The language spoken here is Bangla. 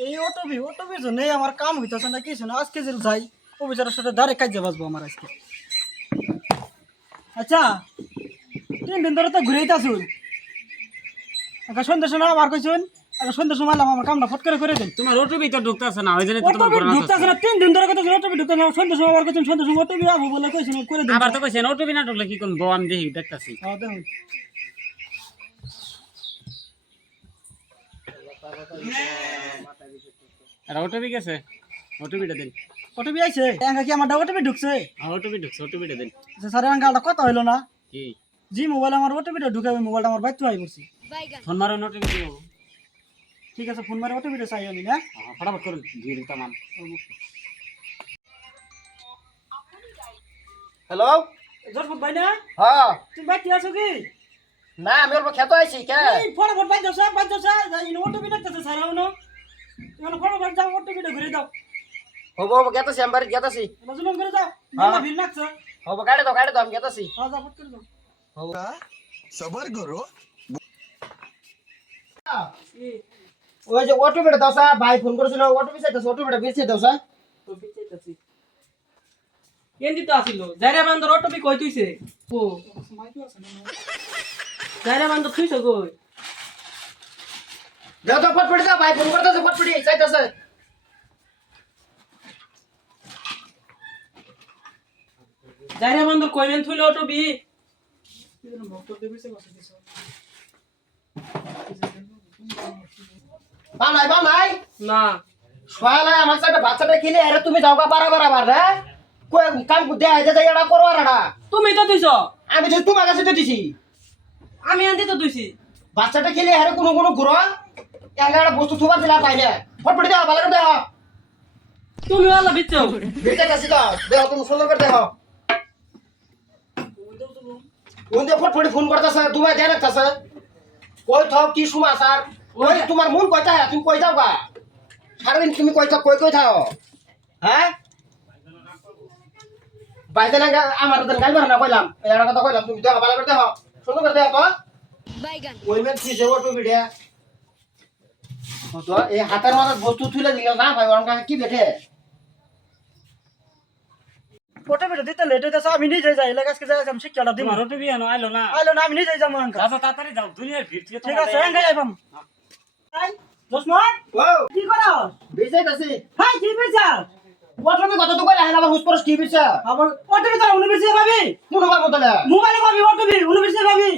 এই অটোবি জন্যই আমার কাম হইতেছে না কিছু না। আজকে যে যাই ও বেচারার সাথে ডাইরেক্ট কাজে বাঁচবো আমার আজকে। আচ্ছা 3 দিন ধরে তো ঘুরেই আসুন, একটা সন্ধ্যের সময় আবার কইছুন, একটা সন্ধ্যের সময় আমার কামটা ফট করে দেন। তোমার ওটুবি তো ঢুকতেছে না, ওই জন্য তো তোমার অটোবি ঘোরানো ঢুকতেছে না, 3 দিন ধরে কত অটোবি ঢুকতে না, সন্ধ্যের সময় আবার কইছুন, সন্ধ্যের সময় অটোবি আবু বলে কইছুন করে দেন। আবার তো কইছেন ওটুবি না ঢুকলে কি কোন বন দেখি দেখতাছি। হ্যাঁ দেখুন আর ওটুবি গেছে, ওটুবিটা দিন। অটোবি আইছে এঙ্গা কি আমার অটোবি ঢুকছে? ওটুবি ঢুকছে, ওটুবিটা দিন। আচ্ছা স্যার এঙ্গাটা কথা হইলো না কি জি মোবাইল আমার অটোবিটা ঢুকাবে, মোবাইলটা আমার বাইতে আই পড়ছি। ফোন মারো, ওটুবি দিব। ঠিক আছে ফোন মারে অটোবিটা চাই আমি না। ফটাফট করুন, দিয়ে দিতাম। হ্যালো। জরফত ভাই না হ্যাঁ তুমি বাইতে আছো কি? না আমি ওর খেতে আইছি কে এই ফটাফট বাইতে যাও ইনো অটোবি ডাকতেছে স্যার আউনো, তুমি ফটাফট যাও অটোবিটা ঘুরে দাও। হবো হবো গেতাছি আমি বাড়ি গেতাছি। রাজুলম করে দাও হ্যাঁ। মেলা ভিড় লাগছে। হবো গাড়ি দাও আমি গেতাছি। হ্যাঁ যাও ফট করে দাও। হবো सबर करो। ওই যে অটো বেটা দাও সা ভাই ফোন করেছিল অটো বিছাইতাছে অটো বেটা বিছে দাও সা। তো বিচাইতাছি কেন দিতে আসিল জায়রা বান্দর অটোপি কই তুইছে ও জায়রা বান্দর তুইছে কই দাও তো ফটফটি দাও ভাই ফোন করতেছে ফটফটি চাইতাছে। জায়রা বান্দর কইবেন থুইলে অটোপি বানাই না শালা আমার সাথে বাচ্চাটা খেলে আরে তুমি যাও গা বারবার রে কই কাম কু দেয়া যা এটা করো আরডা। তুমি তো তুইছ আমি তো তোমার কাছে তো দিছি আমি আনতে তো তুইছি বাচ্চাটা খেলে আরে কোনো ঘুরো এঙ্গাটা বস্তু থুবা দিলা পাইলে ফটফটি দাও ভালো করে দাও। তুমি ওলা বিচ্ছো বিছাইতাছি দাও দাও তুমি সুন্দর করে দাও। কোন দে ফটফটি ফোন করতেছে তোমায় দেয়া রাখতেছে কই থাও কি সমাচার ওই তোমার মন কইতা তুমি কই যাও গা সারাদিন তুমি কই থাও হ্যাঁ বাইতে না আমার তো গাল মারা না কইলাম এর কথা কইলাম তুমি দাও ভালো করে দাও সুন্দর করে দাও তো বাইগান ওই মে কি জেও তো ভিডিও তো এই হাতের মাঝে বস্তু তুলে দিল না ভাই ওর কাছে কি বেঠে অটোবিটা দিতে লেট হইতাছে, আমি নিজে যাই লাগে আজকে যাই আমি শিক্ষাটা দিই। তোমার ওটুবি এনো আইলো না। আইলো না আমি নিজে যাবো আঙ্কা। আচ্ছা তাড়াতাড়ি যাও, দুনিয়ার ভিড় থেকে ঠিক আছে এঙ্গা যাইবাম। আই জসমত ও কি করস? বিছাইতাছি হাই কি বিচার? ওটমি কত তো কইলা আবার হুস পরস কি বিছা আবার অটোবি তো ইউনিভার্সিটি পাবি, কোন ভাবে বলে মোবাইলে পাবি অটোবি ইউনিভার্সিটি পাবি।